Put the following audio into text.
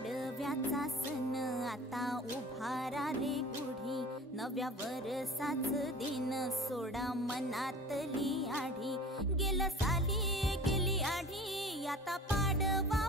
पाडव्याचा सण आता उभारा रे गुढी, नव्या वरसाच दिन सोडा मनातली आढी। गेलं साली गेली आढी, आता पाडवा